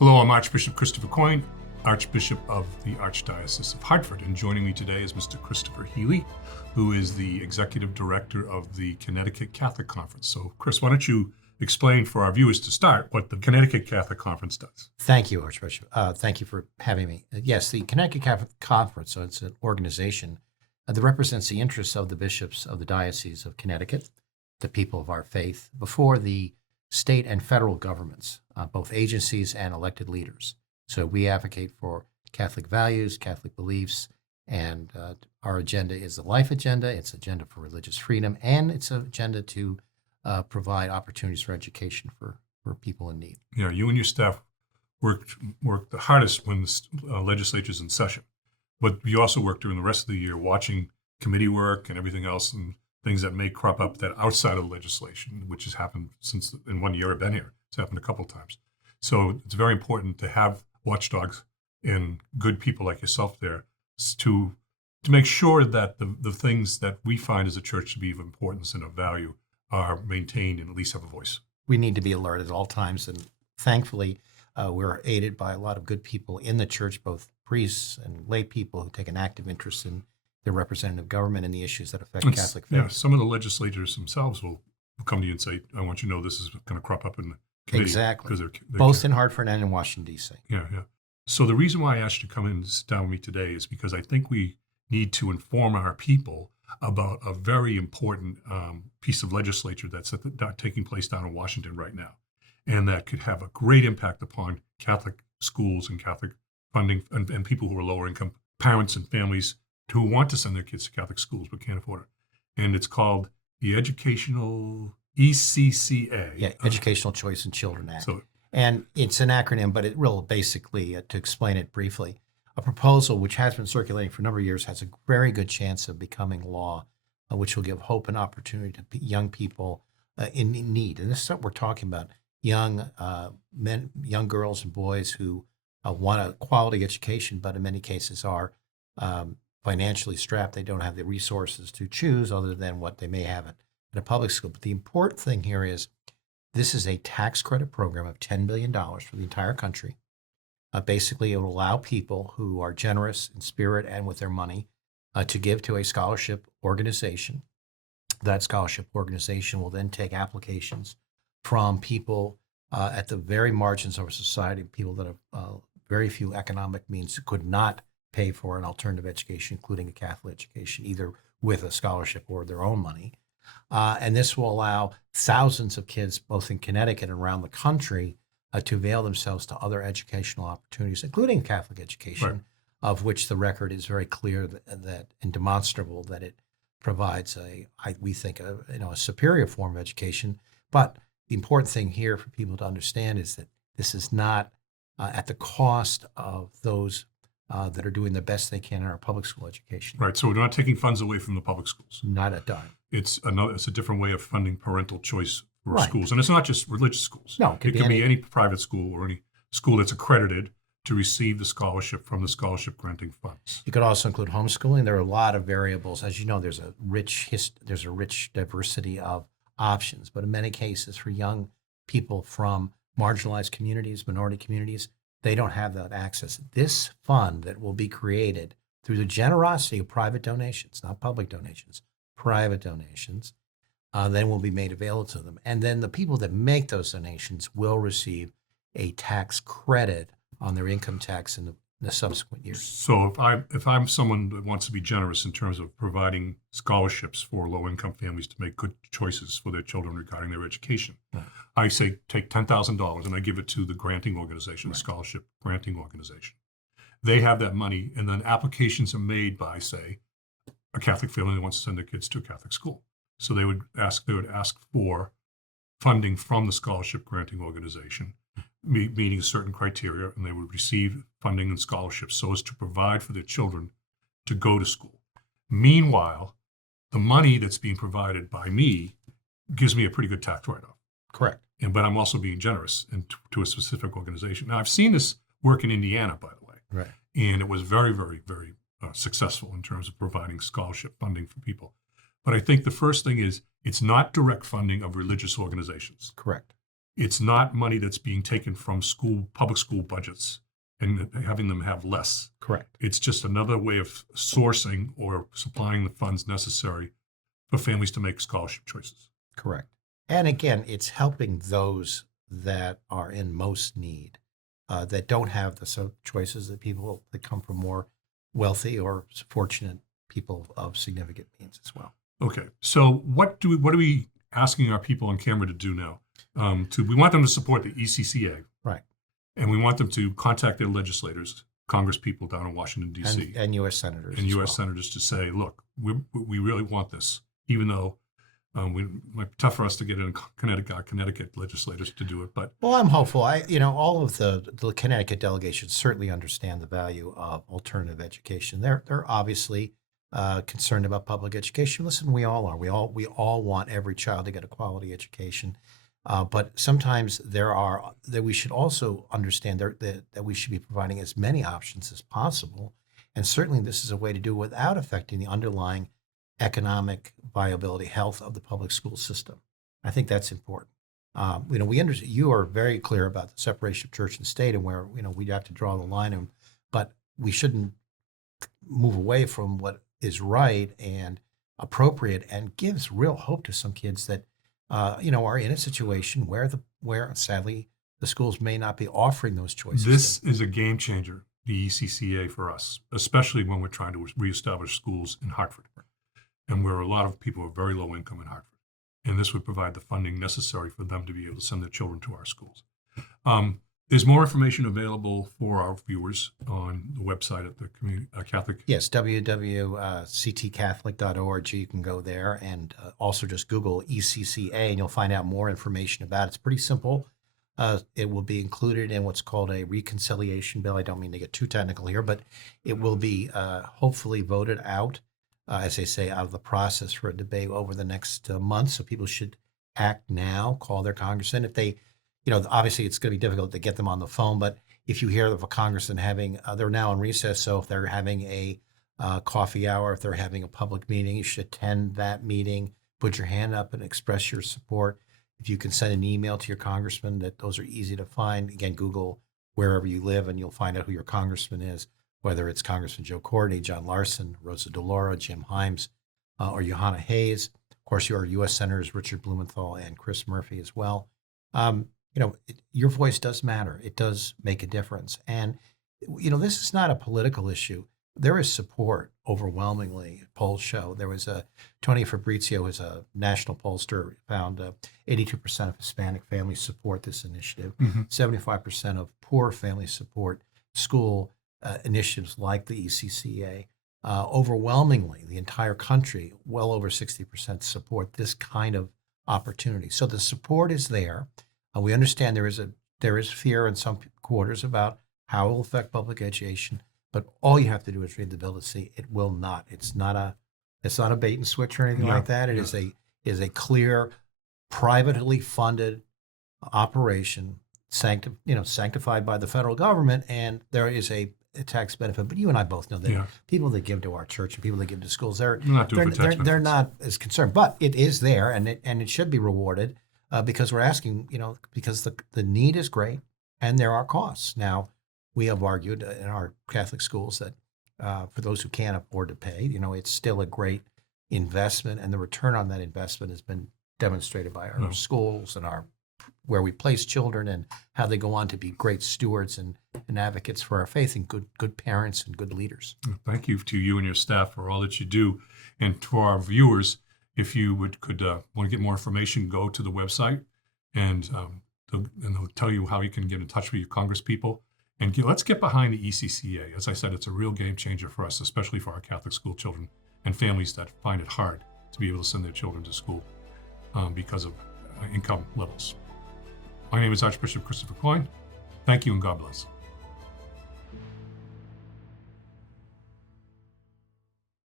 Hello, I'm Archbishop Christopher Coyne, Archbishop of the Archdiocese of Hartford, and joining me today is Mr. Christopher Healy, who is the Executive Director of the Connecticut Catholic Conference. So, Chris, why don't you explain for our viewers to start what the Connecticut Catholic Conference does? Thank you, Archbishop. Thank you for having me. Yes, the Connecticut Catholic Conference, so it's an organization that represents the interests of the bishops of the Diocese of Connecticut, the people of our faith, before the state and federal governments, both agencies and elected leaders. So we advocate for Catholic values, Catholic beliefs, and our agenda is the life agenda. It's an agenda for religious freedom, and it's an agenda to provide opportunities for education for people in need. Yeah, you and your staff work the hardest when the legislature's in session, but you also work during the rest of the year watching committee work and everything else and things that may crop up that outside of the legislation, which has happened since in 1 year I've been here. It's happened a couple of times. So it's very important to have watchdogs and good people like yourself there to make sure that the things that we find as a church to be of importance and of value are maintained and at least have a voice. We need to be alert at all times, and thankfully we're aided by a lot of good people in the church, both priests and lay people who take an active interest in their representative government and the issues that affect Catholic faith. Yeah, some of the legislators themselves will come to you and say, I want you to know this is going to crop up in the committee. Exactly. They're both in Hartford and in Washington, D.C. Yeah. So the reason why I asked you to come in and sit down with me today is because I think we need to inform our people about a very important piece of legislature that's taking place down in Washington right now, and that could have a great impact upon Catholic schools and Catholic funding and people who are lower income, parents and families who want to send their kids to Catholic schools but can't afford it. And it's called the Educational ECCA. Yeah, Educational Choice in Children Act. So, and it's an acronym, but it will basically, to explain it briefly, a proposal which has been circulating for a number of years has a very good chance of becoming law, which will give hope and opportunity to young people in need. And this is what we're talking about, young men, young girls and boys who want a quality education, but in many cases are financially strapped. They don't have the resources to choose other than what they may have at a public school. But the important thing here is this is a tax credit program of $10 billion for the entire country. Basically, it will allow people who are generous in spirit and with their money to give to a scholarship organization. That scholarship organization will then take applications from people at the very margins of our society, people that have very few economic means who could not pay for an alternative education, including a Catholic education, either with a scholarship or their own money. And this will allow thousands of kids, both in Connecticut and around the country, to avail themselves to other educational opportunities, including Catholic education, right, of which the record is very clear that and demonstrable that it provides we think, a superior form of education. But the important thing here for people to understand is that this is not at the cost of those that are doing the best they can in our public school education. Right. So we're not taking funds away from the public schools. Not a dime. It's a different way of funding parental choice for Right. schools. And it's not just religious schools. No, it could be any private school or any school that's accredited to receive the scholarship from the scholarship granting funds. You could also include homeschooling. There are a lot of variables. As you know, there's a rich diversity of options. But in many cases, for young people from marginalized communities, minority communities, they don't have that access. This fund that will be created through the generosity of private donations, not public donations, private donations, then will be made available to them. And then the people that make those donations will receive a tax credit on their income tax in the subsequent years. So if I'm someone that wants to be generous in terms of providing scholarships for low-income families to make good choices for their children regarding their education, right, I say take $10,000 and I give it to the granting organization, right, the scholarship granting organization. They have that money, and then applications are made by, say, a Catholic family that wants to send their kids to a Catholic school. So they would ask for funding from the scholarship granting organization, meeting certain criteria, and they would receive funding and scholarships so as to provide for their children to go to school. Meanwhile, the money that's being provided by me gives me a pretty good tax write-off. Correct. But I'm also being generous to a specific organization. Now, I've seen this work in Indiana, by the way. Right. And it was very, very, very successful in terms of providing scholarship funding for people. But I think the first thing is it's not direct funding of religious organizations. Correct. It's not money that's being taken from public school budgets and having them have less. Correct. It's just another way of sourcing or supplying the funds necessary for families to make scholarship choices. Correct. And again, it's helping those that are in most need, that don't have the choices that people that come from more wealthy or fortunate people of significant means as well. Okay, so what are we asking our people on camera to do now? We want them to support the ECCA. Right. And we want them to contact their legislators, Congress people down in Washington, D.C. And U.S. senators. And as U.S. well. senators to say, look, we really want this, even though it might be tough for us to get in Connecticut legislators to do it. But Well, I'm hopeful. All of the Connecticut delegations certainly understand the value of alternative education. They're obviously concerned about public education. Listen, we all are. We all want every child to get a quality education. But sometimes that we should also understand that we should be providing as many options as possible. And certainly this is a way to do it without affecting the underlying economic viability, health of the public school system. I think that's important. We understand you are very clear about the separation of church and state and where, we have to draw the line, but we shouldn't move away from what is right and appropriate and gives real hope to some kids that are in a situation where sadly the schools may not be offering those choices. This is a game changer, the ECCA for us, especially when we're trying to reestablish schools in Hartford, and where a lot of people are very low income in Hartford. And this would provide the funding necessary for them to be able to send their children to our schools. There's more information available for our viewers on the website at the Catholic. Yes, www.ctcatholic.org. You can go there and also just Google ECCA and you'll find out more information about it. It's pretty simple. It will be included in what's called a reconciliation bill. I don't mean to get too technical here, but it will be hopefully voted out, as they say, out of the process for a debate over the next month. So people should act now, call their congressman. If they obviously it's going to be difficult to get them on the phone, but if you hear of a congressman having, they're now in recess, so if they're having a coffee hour, if they're having a public meeting, you should attend that meeting, put your hand up and express your support. If you can send an email to your congressman, those are easy to find. Again, Google wherever you live and you'll find out who your congressman is, whether it's Congressman Joe Courtney, John Larson, Rosa DeLauro, Jim Himes, or Johanna Hayes. Of course, your U.S. Senators, Richard Blumenthal and Chris Murphy as well. Your voice does matter. It does make a difference. And, this is not a political issue. There is support overwhelmingly. Polls show. There was Tony Fabrizio, who's a national pollster, found 82% of Hispanic families support this initiative. 75% of poor families support school initiatives like the ECCA. Overwhelmingly, the entire country, well over 60% support this kind of opportunity. So the support is there. We understand there is fear in some quarters about how it will affect public education, but all you have to do is read the bill to see it will not. It's not a bait and switch or anything like that. It is a clear, privately funded operation, sanctified by the federal government, and there is a tax benefit. But you and I both know that people that give to our church and people that give to schools, they're not as concerned. But it is there, and it should be rewarded. Because we're asking, because the need is great and there are costs. Now, we have argued in our Catholic schools that for those who can't afford to pay, it's still a great investment, and the return on that investment has been demonstrated by our schools and where we place children and how they go on to be great stewards and advocates for our faith and good parents and good leaders. Thank you to you and your staff for all that you do, and to our viewers. If you want to get more information, go to the website, and they'll tell you how you can get in touch with your congresspeople. And let's get behind the ECCA. As I said, it's a real game changer for us, especially for our Catholic school children and families that find it hard to be able to send their children to school because of income levels. My name is Archbishop Christopher Coyne. Thank you and God bless.